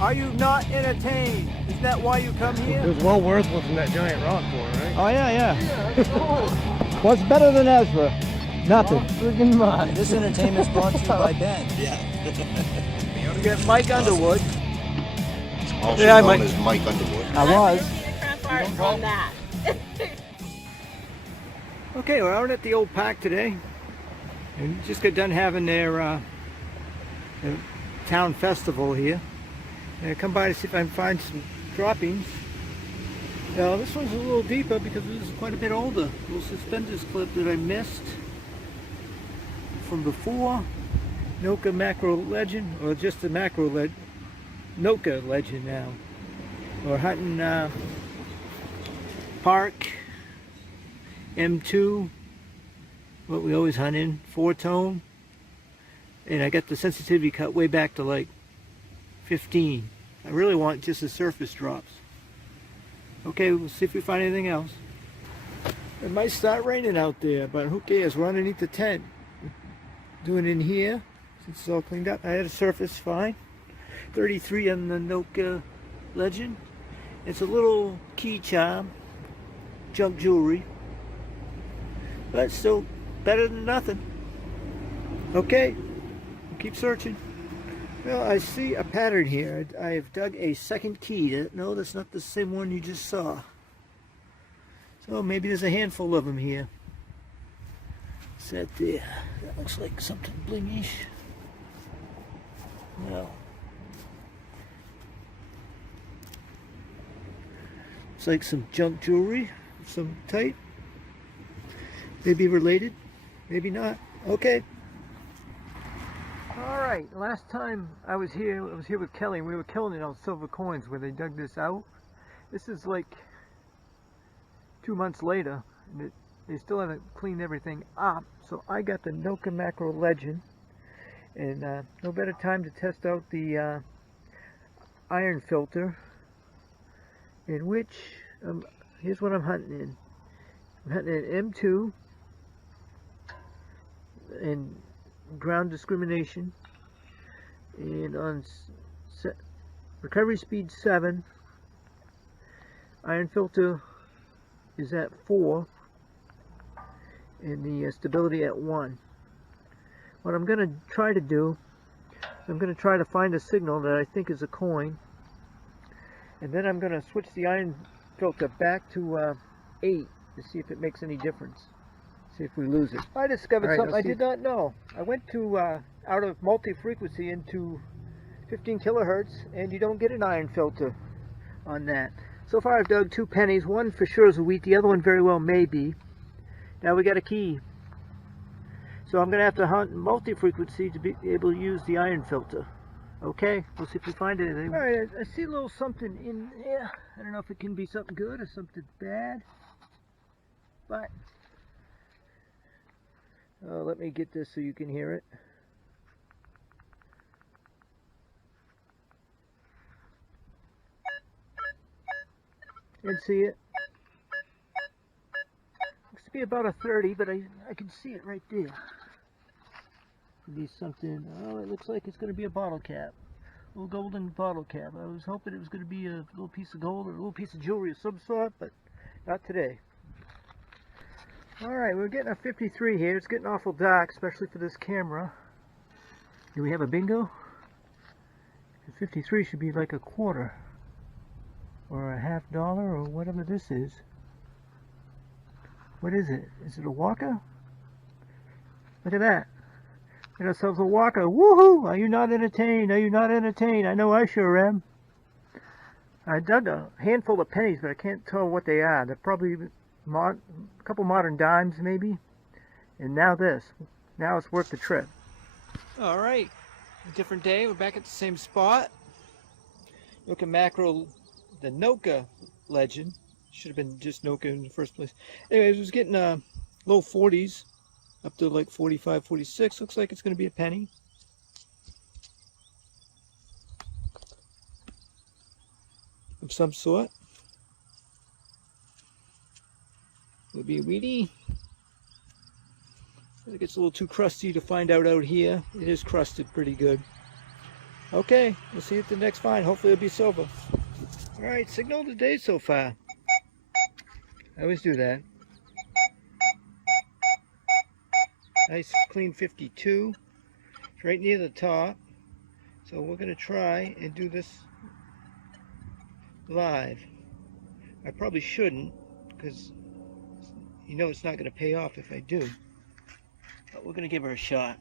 Are you not entertained? Isn't that why you come here? It was well worth lifting that giant rock for, right? Oh yeah. What's better than Ezra? Nothing. Friggin' mine. This entertainment's brought to you by Ben. Yeah. We got Mike Underwood. Also Yeah, known as Mike Underwood. I was. On that. Okay, we're out at the old park today. And we just got done having their town festival here. And I come by to see if I can find some droppings. Now this one's a little deeper because it was quite a bit older. A little suspenders clip that I missed from before. Noka macro legend, or just the macro legend. Noka legend now. Or Hutton Park M2, what we always hunt in, 4-tone. And I got the sensitivity cut way back to like 15. I really want just the surface drops. Okay, we'll see if we find anything else. It might start raining out there, but who cares? We're underneath the tent. Doing it in here, since it's all cleaned up. I had a surface fine. 33 on the Noka legend. It's a little key charm, junk jewelry, but still better than nothing. Okay, we'll keep searching. Well, I see a pattern here. I have dug a second key. No, that's not the same one you just saw. So maybe there's a handful of them here. What's that there? That looks like something blingish. No. It's like some junk jewelry of some type. Maybe related, maybe not. Okay. All right. Last time I was here with Kelly, and we were killing it on silver coins where they dug this out. This is like 2 months later, and they still haven't cleaned everything up. So I got the Noka Macro Legend, and no better time to test out the iron filter. In which, here's what I'm hunting in. I'm hunting in M2 and ground discrimination, and on recovery speed 7, iron filter is at 4, and the stability at 1. What I'm going to try to do, I'm going to try to find a signal that I think is a coin. And then I'm going to switch the iron filter back to 8 to see if it makes any difference. See if we lose it. I discovered something I did not know. I went to out of multi-frequency into 15 kilohertz, and you don't get an iron filter on that. So far I've dug 2 pennies. One for sure is a wheat. The other one very well may be. Now we got a key. So I'm going to have to hunt multi-frequency to be able to use the iron filter. Okay, we'll see if we find anything. All right, I see a little something in here. I don't know if it can be something good or something bad, but let me get this so you can hear it. And see it. Looks to be about a 30, but I can see it right there. Be something. Oh, it looks like it's going to be a bottle cap, a little golden bottle cap. I was hoping it was going to be a little piece of gold or a little piece of jewelry of some sort, but not today. All right, we're getting a 53 here. It's getting awful dark, especially for this camera. Do we have a bingo? 53 should be like a quarter or a $50 or whatever this is. What is it? Is it a walker? Look at that. Get ourselves a walker. Woohoo! Are you not entertained? Are you not entertained? I know I sure am. I dug a handful of pennies, but I can't tell what they are. They're probably a couple modern dimes, maybe. And now this. Now it's worth the trip. All right. A different day. We're back at the same spot. Noka Macro, the Noka legend. Should have been just Noka in the first place. Anyways, it was getting low 40s. Up to like 45, 46. Looks like it's going to be a penny. Of some sort. Would be a weedy. It gets a little too crusty to find out here. It is crusted pretty good. Okay, we'll see you at the next find. Hopefully it'll be silver. Alright, signal of the day so far. I always do that. Nice clean 52. It's right near the top. So we're going to try and do this live. I probably shouldn't, because you know it's not going to pay off if I do. But we're going to give her a shot.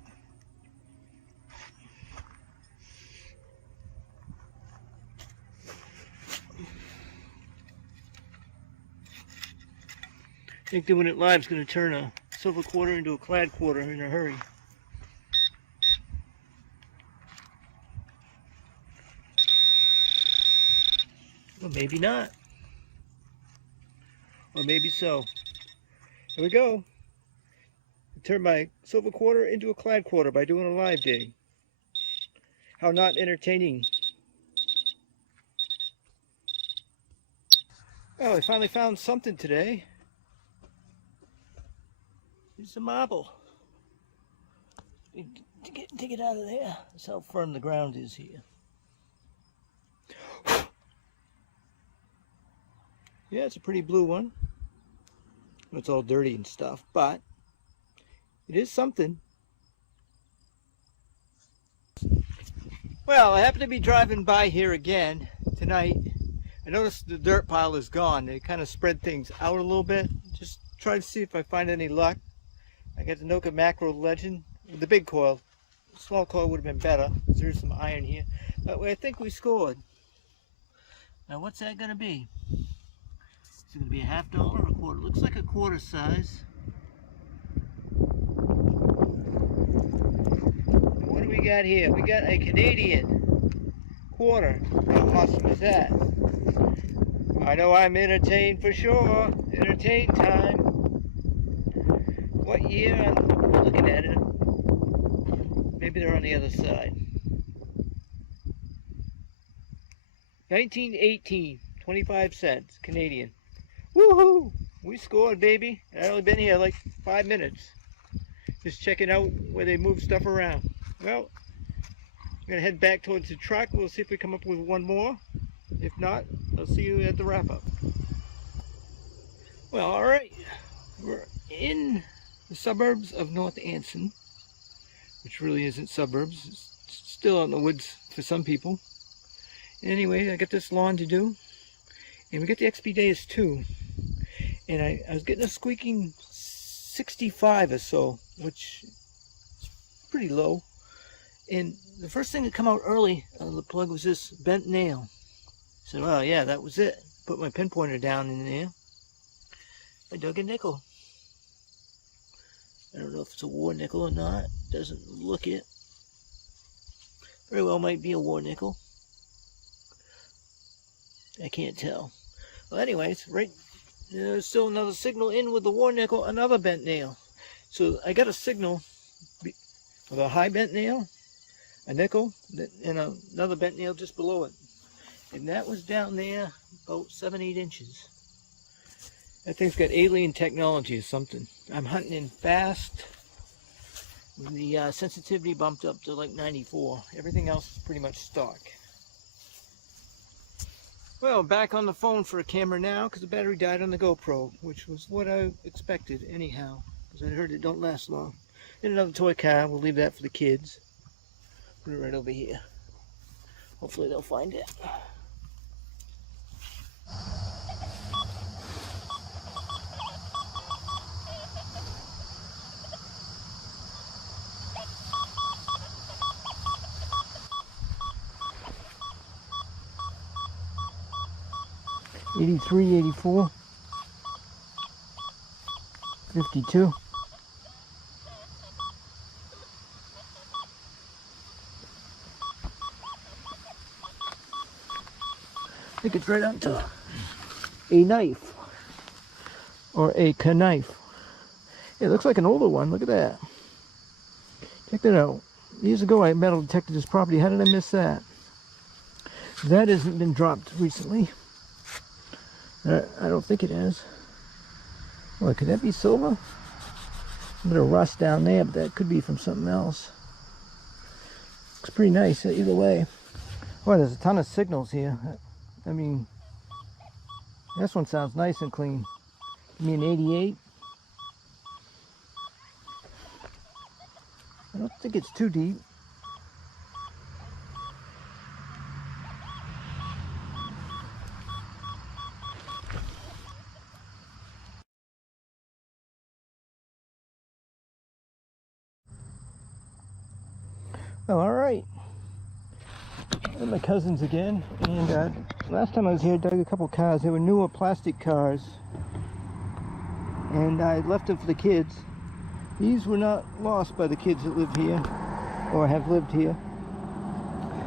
I think doing it live is going to turn a silver quarter into a clad quarter in a hurry. Or maybe not. Or maybe so. Here we go. Turn my silver quarter into a clad quarter by doing a live day. How not entertaining. Oh, I finally found something today. It's a marble. Take it out of there. That's how firm the ground is here. Yeah, it's a pretty blue one. It's all dirty and stuff, but it is something. Well, I happen to be driving by here again tonight. I noticed the dirt pile is gone. They kind of spread things out a little bit. Just try to see if I find any luck. I got the Noka macro legend with the big coil. The small coil would have been better because there's some iron here. But I think we scored. Now what's that going to be? Is it going to be a $50 or a quarter? Looks like a quarter size. What do we got here? We got a Canadian quarter. How awesome is that? I know I'm entertained for sure. Entertain time. What year? I'm looking at it. Maybe they're on the other side. 1918, 25 cents, Canadian. Woohoo! We scored, baby. I've only been here like 5 minutes. Just checking out where they move stuff around. Well, I'm going to head back towards the truck. We'll see if we come up with one more. If not, I'll see you at the wrap-up. Well, alright. We're in the suburbs of North Anson, which really isn't suburbs. It's still out in the woods for some people. Anyway, I got this lawn to do, and we got the XP days too. And I was getting a squeaking 65 or so, which is pretty low. And the first thing that come out early on the plug was this bent nail. So, well, yeah, that was it. Put my pinpointer down in there. I dug a nickel. I don't know if it's a war nickel or not. Doesn't look it. Very well might be a war nickel. I can't tell. Well, anyways, right, there's still another signal in with the war nickel, another bent nail. So I got a signal with a high bent nail, a nickel, and another bent nail just below it. And that was down there about 7-8 inches. That thing's got alien technology or something. I'm hunting in fast. The sensitivity bumped up to like 94. Everything else is pretty much stock. Well, back on the phone for a camera now because the battery died on the GoPro, which was what I expected anyhow, because I heard it don't last long. And another toy car, we'll leave that for the kids. Put it right over here. Hopefully they'll find it. '83, '84, '52. I think it's right onto a knife or a knife. It looks like an older one. Look at that. Check that out. Years ago I metal detected this property. How did I miss that? That hasn't been dropped recently. I don't think it has. Well, could that be silver? A bit of rust down there, but that could be from something else. Looks pretty nice either way. Boy, there's a ton of signals here. I mean, this one sounds nice and clean. Give me an 88. I don't think it's too deep. Oh, all right. My cousins again, and last time I was here I dug a couple cars. They were newer plastic cars, and I left them for the kids. These were not lost by the kids that live here or have lived here.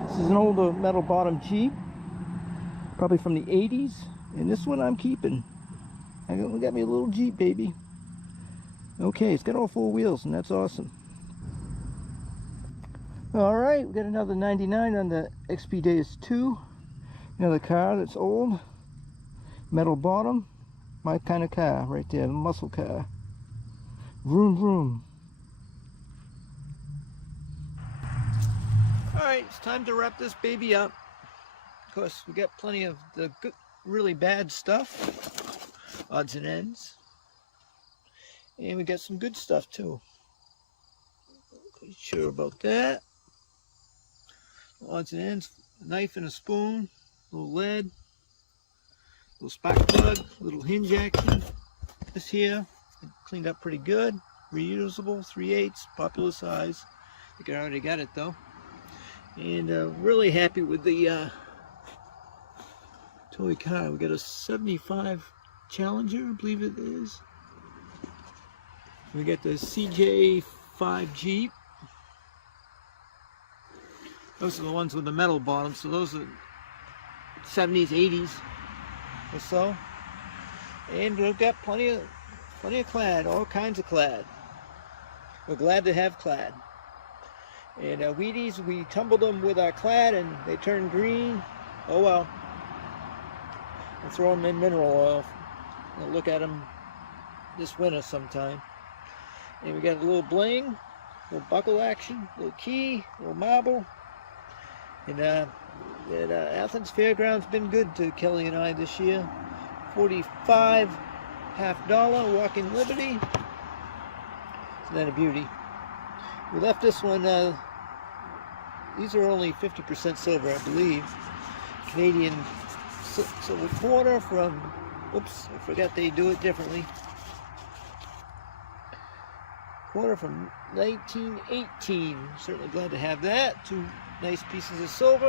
This is an older metal bottom Jeep, probably from the 80s, and this one I'm keeping. I got me a little Jeep, baby. Okay, it's got all four wheels, and that's awesome. All right, we got another 99 on the XP Days 2. Another car that's old, metal bottom, my kind of car right there, the muscle car. Vroom vroom. All right, it's time to wrap this baby up. Of course, we got plenty of the good, really bad stuff, odds and ends, and we got some good stuff too. Not sure about that. Odds and ends, a knife and a spoon, a little lead, little spark plug, little hinge action. This here, cleaned up pretty good, reusable, 3/8, popular size. I think I already got it though. And really happy with the toy car. We got a 75 Challenger, I believe it is. We got the CJ5 Jeep. Those are the ones with the metal bottom, so those are 70s, 80s or so. And we've got plenty of Clad, all kinds of Clad. We're glad to have Clad. And Wheaties, we tumbled them with our Clad and they turned green. Oh well. We'll throw them in mineral oil. We'll look at them this winter sometime. And we got a little bling, a little buckle action, a little key, a little marble. And Athens Fairgrounds been good to Kelly and I this year. 45 $50 Walking Liberty. Isn't that a beauty? We left this one, these are only 50% silver, I believe. Canadian silver quarter from, oops, I forgot they do it differently. Quarter from 1918. Certainly glad to have that. Two nice pieces of silver.